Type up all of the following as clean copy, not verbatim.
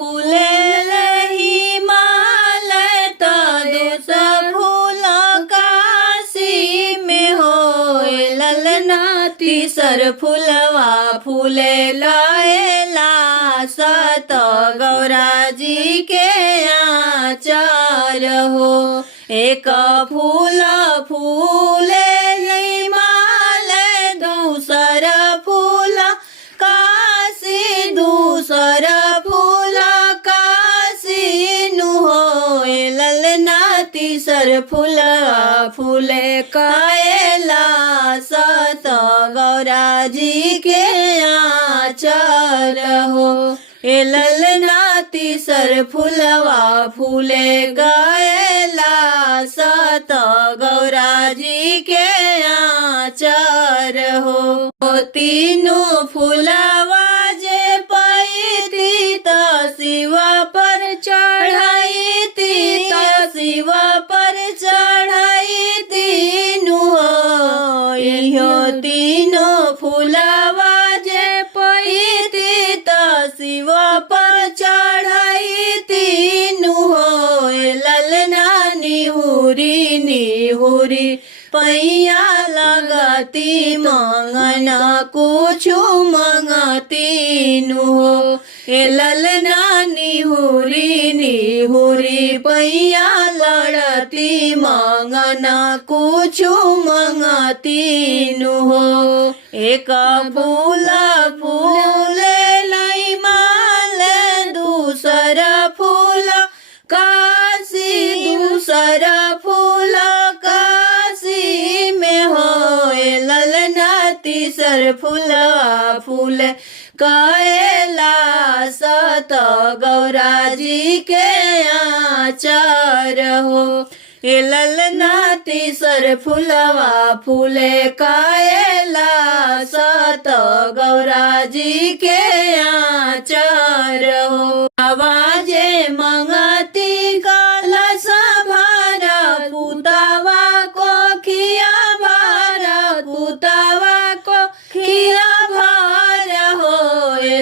फूले हिमालय तो दूसर फूल काशी में होए ललना तीसर फूलवा फूले लयला सत गौरा जी के आचार हो। एक फूल फूले हिमालय दूसर फूल काशी दूसर फूल काशी नु होए ललना तीसर फूल फूले कायला सत गौरा जी के आचार हो। ए ललना तीसर फूलवा फूले गायला सत गौरा जी के आचार हो। तीनों फूलवा जे पैती त शिव पर चढ़ाई ती त शिव पर चढ़ाई तीनु हो। इहो तीनों फूलवा जे पैती त शिव पर चढ़ाई तीनु हो। ललना निहुरी निहुरी पैया लगती मंगना कुछु मंगती नु हो। ए ललना निहुरी निहुरी पैया लड़ती मंगना कुछु मंगती नु हो। एक फूल फूले लई माल दूसर फूल काशी दूसर फूल काशी में होए ललना तीसर फूलवा फूल कायला सत गौरा जी के आचार हो। ए ललना तीसर फूलवा फूले कायला सत गौरा जी के आचार हो। आवाजे मंगती कलश भारा पुतवा को खिया भारा पुतवा को खिया भारा हो।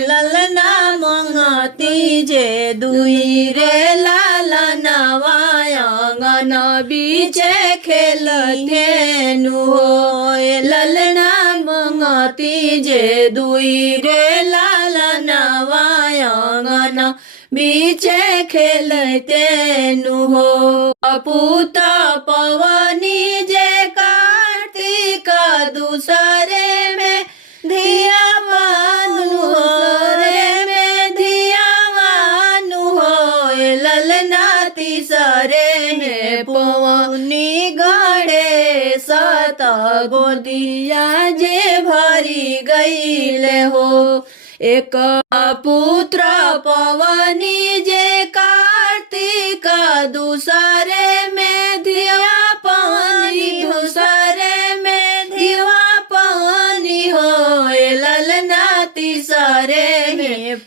ललना मंगती जे दुई रे लालनवा आंगन बीचे खेलते नु हो। ललना मंगती जे दुई रे लालनवा आंगन बीचे खेलते नु हो। पूत पवनी जे कार्तिक दूसरे में धिया मानु हो रे में धिया मानु हो। ललना तीसरे में पवनी गड़े सत गोदिया जे भरी गईले हो। एक पुत्र पवनी जे कार्तिक दूसरे में धिया पानी दूसरे में धिया पानी हो। ललना तीसरे में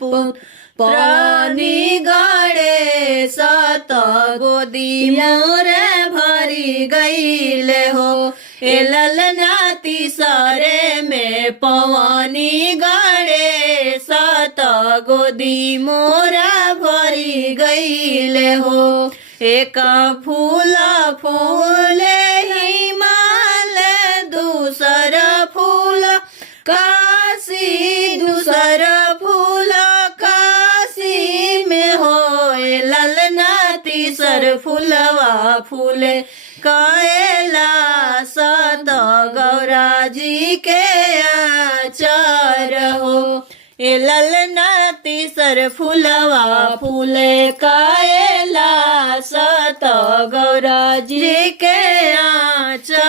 पानी गड़े सत गोदी मोरे भरी गईले हो। ए ललना तीसरे में पवनी गड़े सत गोदी मोरा भरी गईले हो। एक फूल फूले हिमालय दूसर फूल काशी दूसर फूल काशी में होए ललना तीसर फूलवा फूले कायला सत गौरा जी के आचार हो। ए ललना तीसर फूलवा फूले कायला सत गौरा जी के आचार